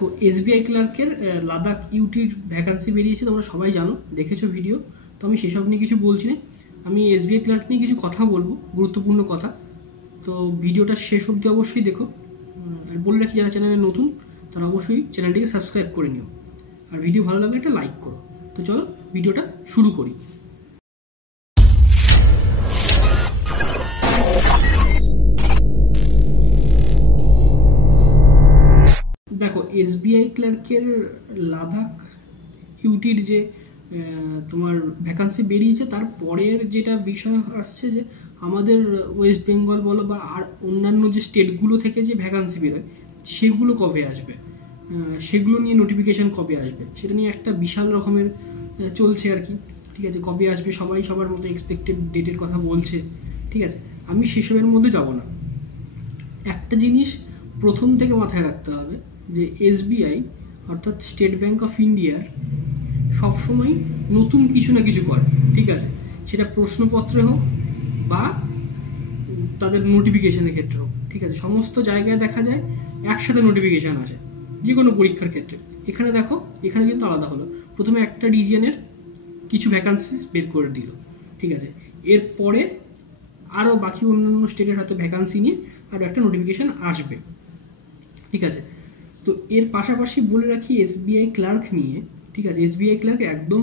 তো SBI ক্লার্কের Ladakh ইউটির vacancy বেরিয়েছে, তোমরা সবাই জানো, দেখেছো ভিডিও। তো আমি সেসব নিয়ে কিছু বলছি না, আমি এসবিআই ক্লার্ক নিয়ে কিছু কথা বলবো, গুরুত্বপূর্ণ কথা। তো ভিডিওটা শেষ অবধি অবশ্যই দেখো। আর বলে রাখি, যারা চ্যানেলে নতুন তারা অবশ্যই চ্যানেলটিকে সাবস্ক্রাইব করে নিও, আর ভিডিও ভালো লাগলে একটা লাইক করো। তো চলো ভিডিওটা শুরু করি। দেখো, এসবিআই ক্লার্কের লাদাখ ইউটির যে তোমার ভ্যাকান্সি বেরিয়েছে, তার পরের যেটা বিষয় আসছে যে আমাদের ওয়েস্ট বেঙ্গল বলো বা আর অন্যান্য যে স্টেটগুলো থেকে যে ভ্যাকান্সি বেরোয় সেগুলো কবে আসবে, সেগুলো নিয়ে নোটিফিকেশান কবে আসবে, সেটা নিয়ে একটা বিশাল রকমের চলছে আর কি। ঠিক আছে, কবে আসবে সবাই সবার মতো এক্সপেক্টেড ডেটের কথা বলছে। ঠিক আছে, আমি সেসবের মধ্যে যাব না। একটা জিনিস প্রথম থেকে মাথায় রাখতে হবে যে এসবিআই অর্থাৎ স্টেট ব্যাঙ্ক অফ ইন্ডিয়ার সবসময় নতুন কিছু না কিছু করে। ঠিক আছে, সেটা প্রশ্নপত্রে হোক বা তাদের নোটিফিকেশানের ক্ষেত্রে হোক। ঠিক আছে, সমস্ত জায়গায় দেখা যায় একসাথে নোটিফিকেশান আসে যে কোনো পরীক্ষার ক্ষেত্রে। এখানে দেখো, এখানে কিন্তু আলাদা হলো। প্রথমে একটা রিজিয়নের কিছু ভ্যাকান্সিস বের করে দিল। ঠিক আছে, এরপরে আরও বাকি অন্যান্য স্টেটের হয়তো ভ্যাকান্সি নিয়ে আরও একটা নোটিফিকেশান আসবে। ঠিক আছে, তো এর পাশাপাশি বলে রাখি এসবিআই ক্লার্ক নিয়ে। ঠিক আছে, এসবিআই ক্লার্ক একদম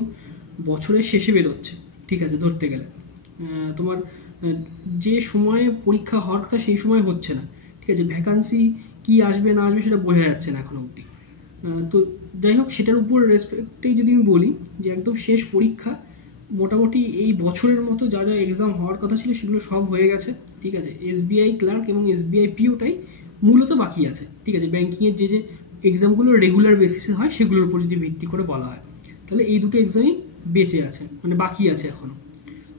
বছরের শেষে বেরোচ্ছে। ঠিক আছে, ধরতে গেলে তোমার যে সময়ে পরীক্ষা হওয়ার কথা সেই সময় হচ্ছে না। ঠিক আছে, ভ্যাকান্সি কি আসবে না আসবে সেটা বোঝা যাচ্ছে না এখনো অবধি। তো যাই হোক, সেটার উপর রেসপেক্টেই যদি আমি বলি যে একদম শেষ পরীক্ষা, মোটামুটি এই বছরের মতো যা যা এক্সাম হওয়ার কথা ছিল সেগুলো সব হয়ে গেছে। ঠিক আছে, এসবিআই ক্লার্ক এবং এসবিআই পিওটাই মূলত বাকি আছে। ঠিক আছে, ব্যাঙ্কিংয়ের যে যে এক্সামগুলো রেগুলার বেসিসে হয় সেগুলোর উপর যদি ভিত্তি করে বলা হয়, তাহলে এই দুটো এক্সামই বেঁচে আছে, মানে বাকি আছে এখনও।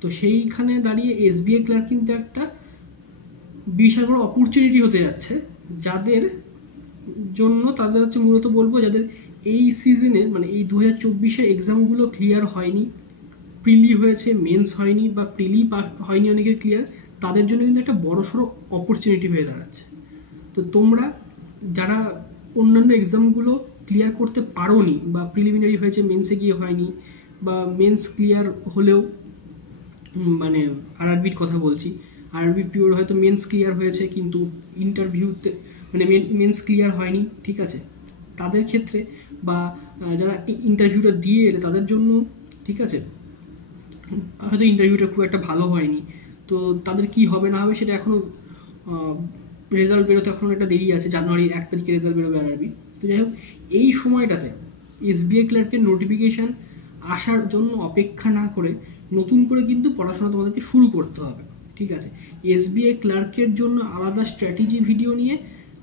তো সেইখানে দাঁড়িয়ে এসবিআই ক্লার্ক কিন্তু একটা বিশাল বড় অপরচুনিটি হতে যাচ্ছে যাদের জন্য, তাদের হচ্ছে মূলত বলবো যাদের এই সিজনে মানে এই 2024-এর এক্সামগুলো ক্লিয়ার হয়নি, প্রিলি হয়েছে, মেন্স হয়নি বা প্রিলি হয়নি অনেকের ক্লিয়ার, তাদের জন্য কিন্তু একটা বড়সড় অপরচুনিটি হয়ে দাঁড়াচ্ছে। তো তোমরা যারা অন্যান্য এক্সামগুলো ক্লিয়ার করতে পারোনি বা প্রিলিমিনারি হয়েছে মেন্সে গিয়ে হয়নি, বা মেন্স ক্লিয়ার হলেও মানে আরআরবির কথা বলছি, আরআরবি পিওর হয়তো মেন্স ক্লিয়ার হয়েছে কিন্তু ইন্টারভিউতে মানে মেন্স ক্লিয়ার হয়নি। ঠিক আছে, তাদের ক্ষেত্রে বা যারা ইন্টারভিউটা দিয়ে এলে তাদের জন্য, ঠিক আছে, হয়তো ইন্টারভিউটা খুব একটা ভালো হয়নি, তো তাদের কি হবে না হবে সেটা এখনও রেজাল্ট বেরোতে এখনও একটা দেরি আছে। জানুয়ারির 1 তারিখে রেজাল্ট বেরোবে আরআরবি। তো যাই হোক, এই সময়টাতে এসবিআই ক্লার্কের নোটিফিকেশান আসার জন্য অপেক্ষা না করে নতুন করে কিন্তু পড়াশোনা তোমাদেরকে শুরু করতে হবে। ঠিক আছে, এসবিআই ক্লার্কের জন্য আলাদা স্ট্র্যাটেজি ভিডিও নিয়ে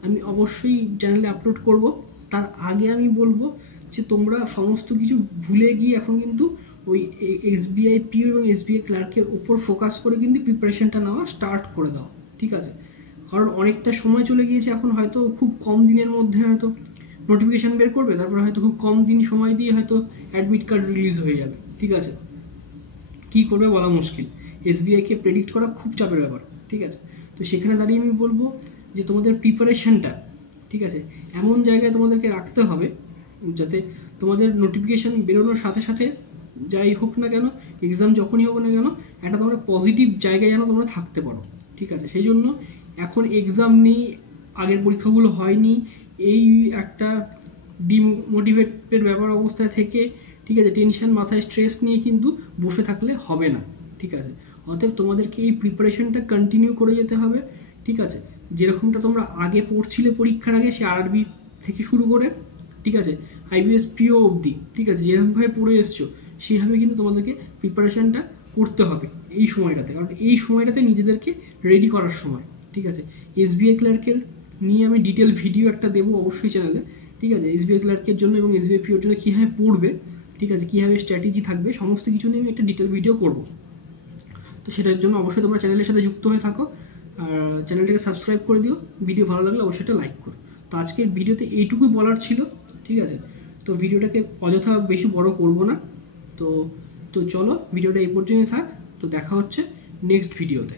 আমি অবশ্যই চ্যানেলে আপলোড করব। তার আগে আমি বলবো যে তোমরা সমস্ত কিছু ভুলে গিয়ে এখন কিন্তু ওই এসবিআই পিও এবং এসবিআই ক্লার্কের উপর ফোকাস করে কিন্তু প্রিপারেশনটা নেওয়া স্টার্ট করে দাও। ঠিক আছে, কারণ অনেকটা সময় চলে গিয়েছে, এখন হয়তো খুব কম দিনের মধ্যে হয়তো নোটিফিকেশান বের করবে, তারপরে হয়তো খুব কম দিন সময় দিয়ে হয়তো অ্যাডমিট কার্ড রিলিজ হয়ে যাবে। ঠিক আছে, কী করবে বলা মুশকিল, এসবিআইকে প্রেডিক্ট করা খুব চাপের ব্যাপার। ঠিক আছে, তো সেখানে দাঁড়িয়ে আমি বলবো যে তোমাদের প্রিপারেশানটা, ঠিক আছে, এমন জায়গায় তোমাদেরকে রাখতে হবে যাতে তোমাদের নোটিফিকেশান বেরোনোর সাথে সাথে যাই হোক না কেন, এক্সাম যখনই হোক না কেন, একটা তোমরা পজিটিভ জায়গায় যেন তোমরা থাকতে পারো। ঠিক আছে, সেই জন্য এখন এক্সাম নেই, আগের পরীক্ষাগুলো হয়নি, এই একটা ডিমোটিভেটেড ব্যাপার অবস্থায় থেকে, ঠিক আছে, টেনশন মাথায় স্ট্রেস নিয়ে কিন্তু বসে থাকলে হবে না। ঠিক আছে, অতএব তোমাদেরকে এই প্রিপারেশনটা কন্টিনিউ করে যেতে হবে। ঠিক আছে, যেরকমটা তোমরা আগে পড়ছিলে পরীক্ষার আগে, সে আরআরবি থেকে শুরু করে, ঠিক আছে, আইবিএস পিও অবধি, ঠিক আছে, যেরকমভাবে পড়ে এসছো সেইভাবে কিন্তু তোমাদেরকে প্রিপারেশানটা করতে হবে এই সময়টাতে, কারণ এই সময়টাতে নিজেদেরকে রেডি করার সময়। ঠিক আছে, এসবিআই ক্লার্কের নিয়ে আমি ডিটেল ভিডিও একটা দেবো অবশ্যই চ্যানেলে। ঠিক আছে, এসবিআই ক্লার্কের জন্য এবং এসবিআই পিওর জন্য কীভাবে পড়বে, ঠিক আছে, কীভাবে স্ট্র্যাটেজি থাকবে, সমস্ত কিছু নিয়ে আমি একটা ডিটেল ভিডিও করব। তো সেটার জন্য অবশ্যই তোমরা চ্যানেলের সাথে যুক্ত হয়ে থাকো, আর চ্যানেলটাকে সাবস্ক্রাইব করে দিও, ভিডিও ভালো লাগলে অবশ্যই একটা লাইক করো। তো আজকের ভিডিওতে এইটুকুই বলার ছিল। ঠিক আছে, তো ভিডিওটাকে অযথা বেশি বড় করব না। তো চলো ভিডিওটা এই পর্যন্তই থাক। তো দেখা হচ্ছে নেক্সট ভিডিওতে।